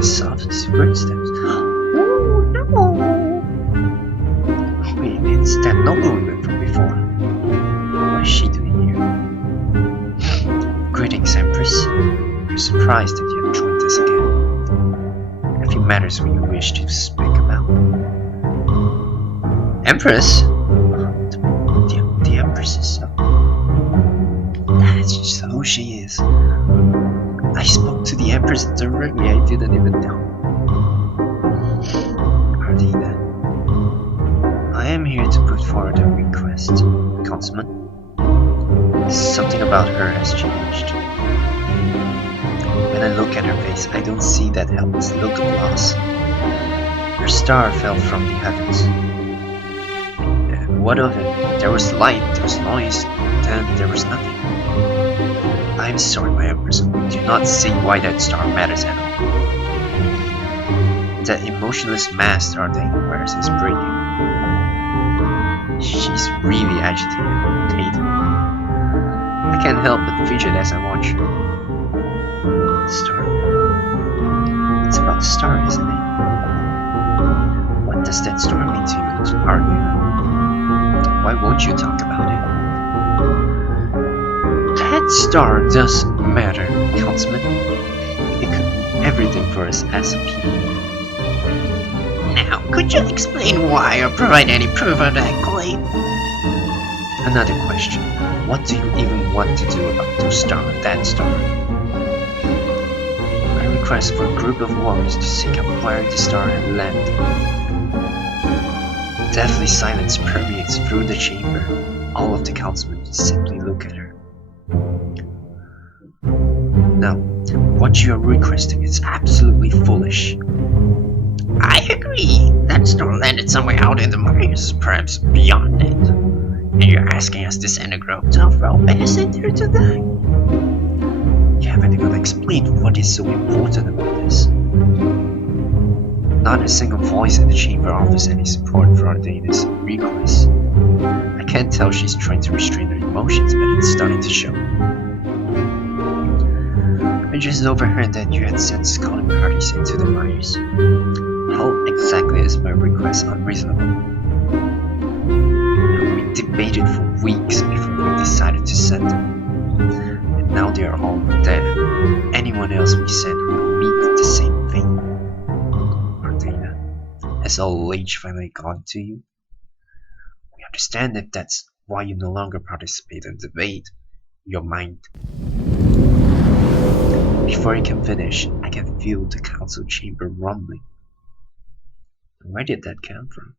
his soft footsteps. Oh no! Wait, it's that noblewoman from before. What is she doing here? Greetings, Empress. We're surprised that you have joined us again. A few matters we wish to speak about. Empress? The Empress is so... That's just who she is. I spoke to the Empress directly, I didn't even know. Ardina, I am here to put forward a request, Councilman. Something about her has changed. When I look at her face, I don't see that helpless look of loss. Her star fell from the heavens. What of it? There was light, there was noise, then there was nothing. I'm sorry, my Empress, we do not see why that star matters at all. That emotionless mask Ardane wears is breaking. She's really agitated. I can't help but fidget as I watch her. The star. It's about the star, isn't it? What does that star mean to you, Ardane? Why won't you talk about it? That star doesn't matter, Councilman. It could mean everything for us as a people. Now, could you explain why or provide any proof of that claim? Another question. What do you even want to do about that star? I request for a group of warriors to seek out where the star had landed. Deathly silence permeates through the chamber. All of the councilmen simply look at her. Now, what you are requesting is absolutely foolish. I agree. That star landed somewhere out in the mines, perhaps beyond it. And you're asking us to send a group to ambassador to die? You haven't even explained what is so important about this. Not a single voice in the chamber offers any support for Ardena's request. I can't tell she's trying to restrain her emotions, but it's starting to show. I just overheard that you had sent scouting parties into the mines. How exactly is my request unreasonable? We debated for weeks before we decided to send them. And now they are all dead. Anyone else we send will meet the same fate. Has all age finally gone to you? We understand if that's why you no longer participate in debate. Your mind. Before he can finish, I can feel the council chamber rumbling. Where did that come from?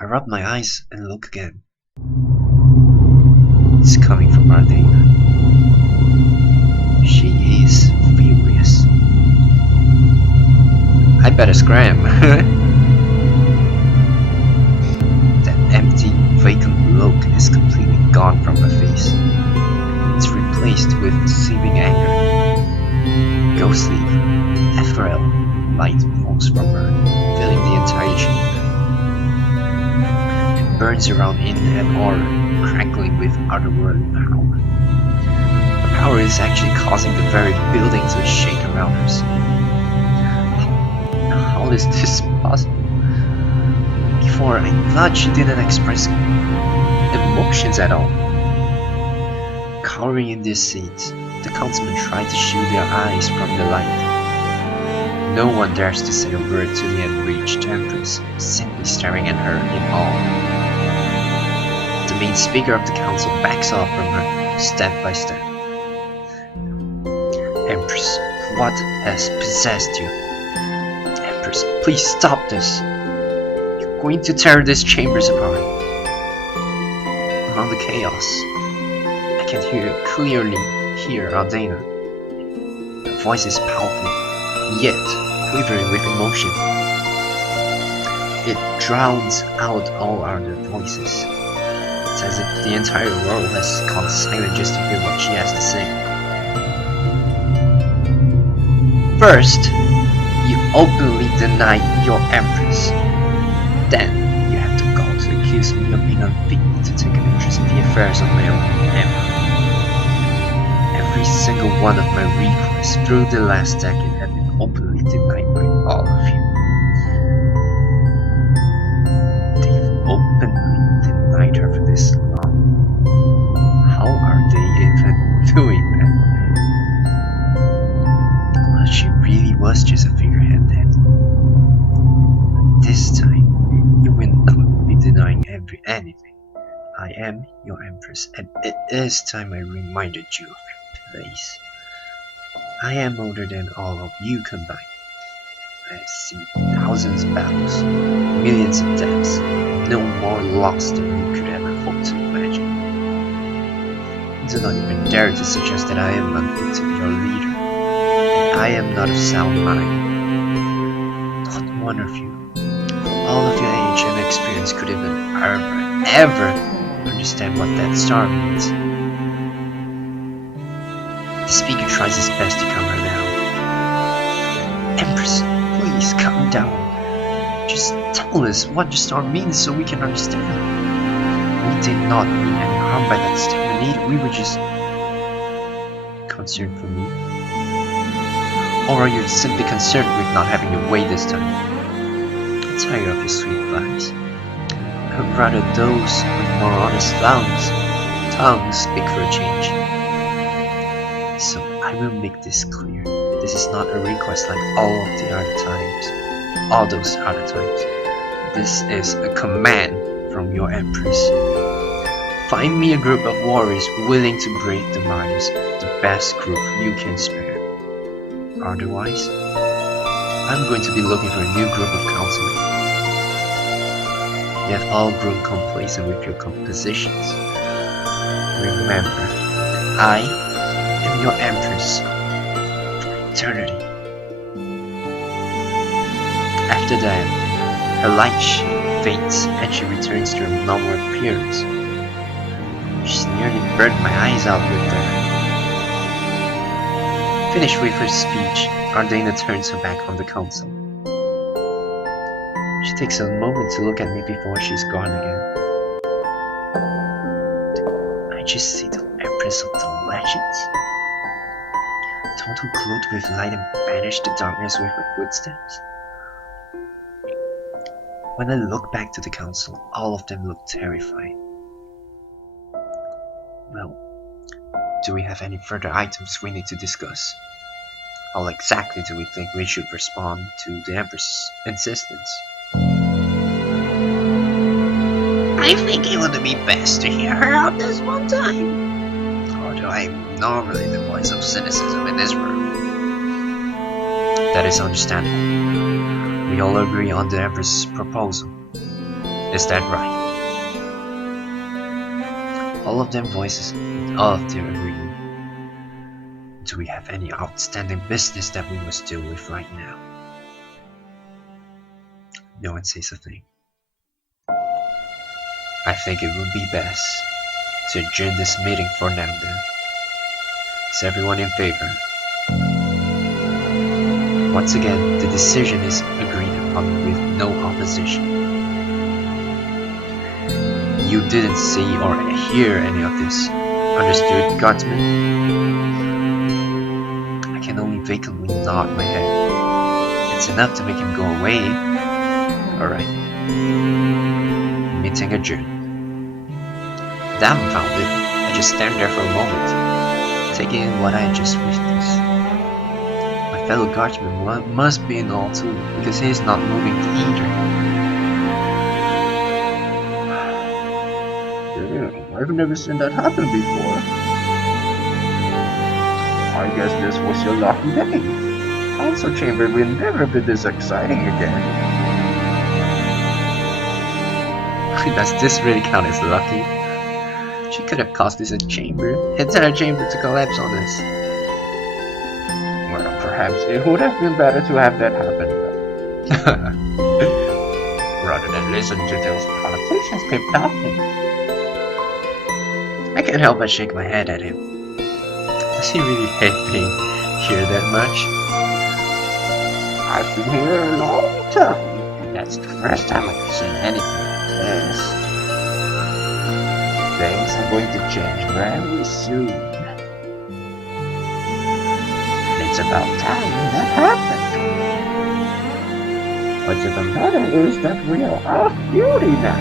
I rub my eyes and look again. It's coming from Ardena. She is furious. I better scram. That empty, vacant look is completely gone from her face. It's replaced with seething anger. Ghostly, ethereal light falls from her, filling the entire chamber. It burns around in an aura, crackling with otherworldly power. Her power is actually causing the very building to shake around us. How is this possible? Before, I thought she didn't express emotions at all. Cowering in their seats, the councilmen try to shield their eyes from the light. No one dares to say a word to the enraged Empress, simply staring at her in awe. The main speaker of the council backs off from her, step by step. Empress, what has possessed you? Empress, please stop this. You're going to tear these chambers apart. Among the chaos, I can clearly hear Ardena. Her voice is powerful, yet quivering with emotion. It drowns out all other voices. It's as if the entire world has gone silent just to hear what she has to say. First, you openly deny your Empress. Then, you have the gall to accuse me of being unfit to take an interest in the affairs of my own empire. Every every single one of my requests through the last decade have been openly denied by all of you. They've openly denied her for this long. How are they even doing that? Well, she really was just a figurehead then. This time, you will not be denying anything. I am your empress, and it is time I reminded you of your place. I am older than all of you combined. I have seen thousands of battles, millions of deaths, no more lost than you could ever hope to imagine. Do not even dare to suggest that I am unfit to be your leader, and I am not of sound mind. Not one of you, for all of your age and experience, could even ever understand what that star means. The speaker tries his best to calm her down. Empress, please calm down. Just tell us what the star means so we can understand. We did not mean any harm by that statement either. We were just concerned for me. Or are you simply concerned with not having your way this time? I'm tired of your sweet lies. I would rather those with more honest tongues speak for a change. So I will make this clear. This is not a request like all those other times. This is a command from your empress. Find me a group of warriors willing to brave the mines, the best group you can spare. Otherwise, I'm going to be looking for a new group of councilmen. You have all grown complacent with your compositions. Remember, I am your empress for eternity. After that, her light fades and she returns to her normal appearance. She's nearly burned my eyes out with her. Finished with her speech, Ardena turns her back on the council. She takes a moment to look at me before she's gone again. I just see the empress of the legends. The one who glowed with light and banished the darkness with her footsteps. When I look back to the council, all of them look terrified. Well, do we have any further items we need to discuss? How exactly do we think we should respond to the Empress's insistence? I think it would be best to hear her out this one time. Although I'm normally the voice of cynicism in this room. That is understandable. We all agree on the Empress's proposal. Is that right? All of them voices all of their agreement. Do we have any outstanding business that we must deal with right now? No one says a thing. I think it would be best to adjourn this meeting for now then. Is everyone in favor? Once again, the decision is agreed upon with no opposition. You didn't see or hear any of this. Understood, guardsman? I can only vacantly nod my head. It's enough to make him go away. Alright. Meeting adjourned. Dumbfounded, I just stand there for a moment, taking in what I had just witnessed. My fellow guardsman must be in awe too, because he is not moving either. I've never seen that happen before. I guess this was your lucky day. Council chamber will never be this exciting again. Does this really count as lucky? She could have caused this entire chamber to collapse on us. Well, perhaps it would have been better to have that happen. Rather than listen to those politicians keep talking. I can't help but shake my head at him. Does he really hate being here that much? I've been here a long time, and that's the first time I've seen anything like this. Things are going to change very soon. It's about time that happened. What's even better is that we are off duty now.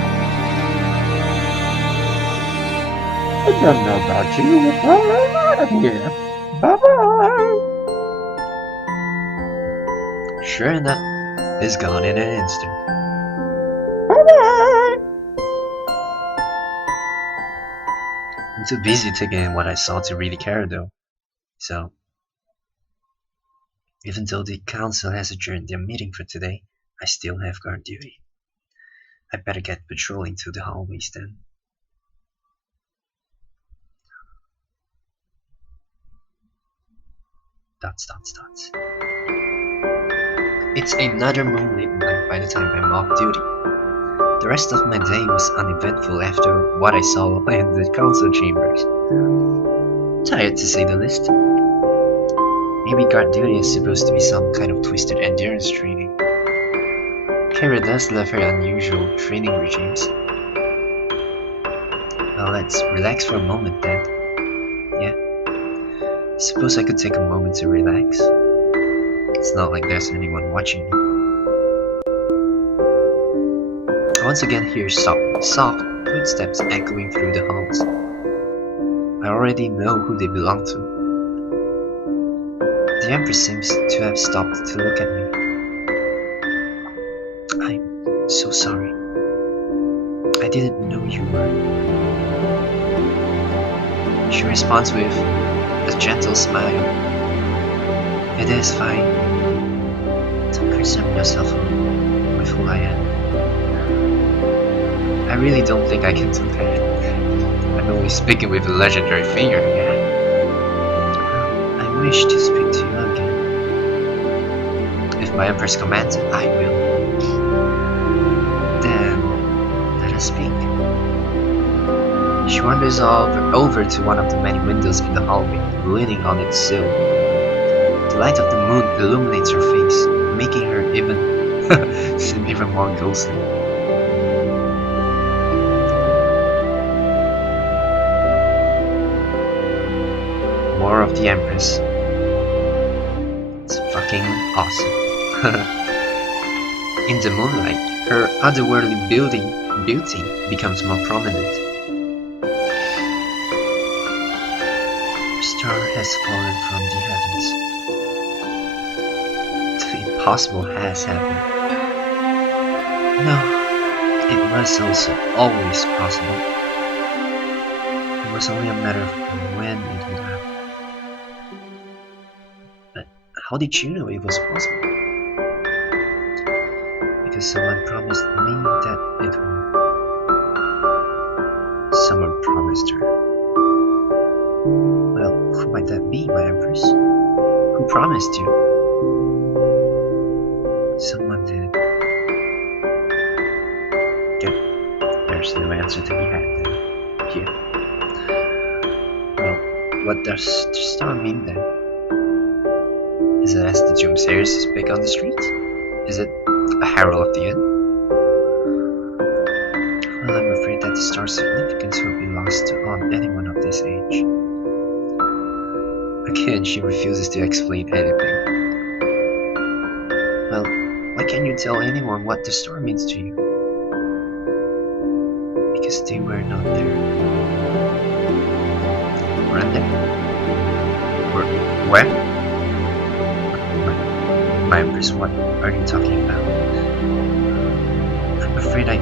I don't know about you, but I'm out of here. Bye-bye. Sure enough, it's gone in an instant. Bye-bye. I'm too busy taking in what I saw to really care though. So, even though the council has adjourned their meeting for today, I still have guard duty. I better get patrolling through the hallways then. Dots, dots, dots. It's another moonlit night by the time I'm off duty. The rest of my day was uneventful after what I saw in the council chambers. Tired to say the least. Maybe guard duty is supposed to be some kind of twisted endurance training. Kara does love her unusual training regimes. Well, let's relax for a moment then. Yeah. Suppose I could take a moment to relax. It's not like there's anyone watching me. I once again hear soft footsteps echoing through the halls. I already know who they belong to. The empress seems to have stopped to look at me. I'm so sorry. I didn't know you were. She responds with a gentle smile. It is fine. Don't concern yourself with who I am. I really don't think I can do that. I'm only speaking with a legendary finger again. I wish to speak to you again. If my empress commands it, I will. Then, let us speak. She wanders over to one of the many windows in the hallway, leaning on its sill. The light of the moon illuminates her face, making her seem even more ghostly. More of the empress. It's fucking awesome. In the moonlight, her otherworldly beauty becomes more prominent. A star has fallen from the heavens. The impossible has happened. No, it was also always possible. It was only a matter of when it would happen. But how did you know it was possible? Because someone promised me that it would. Someone promised her. Well, who might that be, my empress? Who promised you? Someone did. Good. There's no answer to be had then. Here. Well, what does the star mean then? Is it as the doomsayers speak on the streets? Is it a herald of the end? Well, I'm afraid that the star's significance will be lost on anyone of this age. Again, she refuses to explain anything. Well, why can't you tell anyone what the star means to you? Because they were not there. Weren't there? Where? My empress, what are you talking about? I'm afraid I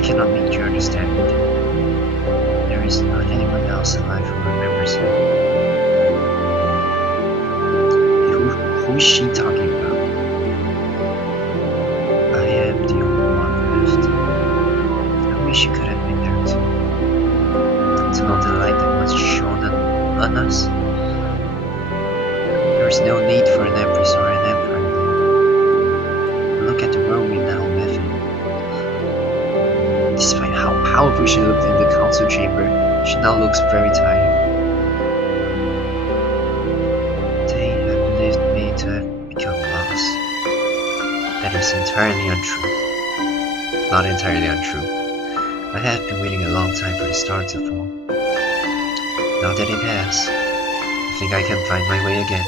cannot make you understand it. There is not anyone else alive who remembers him. Who is she talking about? I am the only one left. I wish you could have been there too. To know the light that was shone on us. There is no need for an empress or an emperor. Look at the world we now live in. Despite how powerful she looked in the council chamber, she now looks very tired. They have believed me to have become lost. That is entirely untrue. Not entirely untrue. I have been waiting a long time for the star to fall. Now that it has, I think I can find my way again.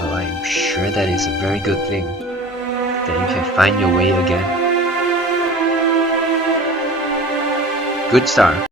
Well, I'm sure that is a very good thing, that you can find your way again. Good start.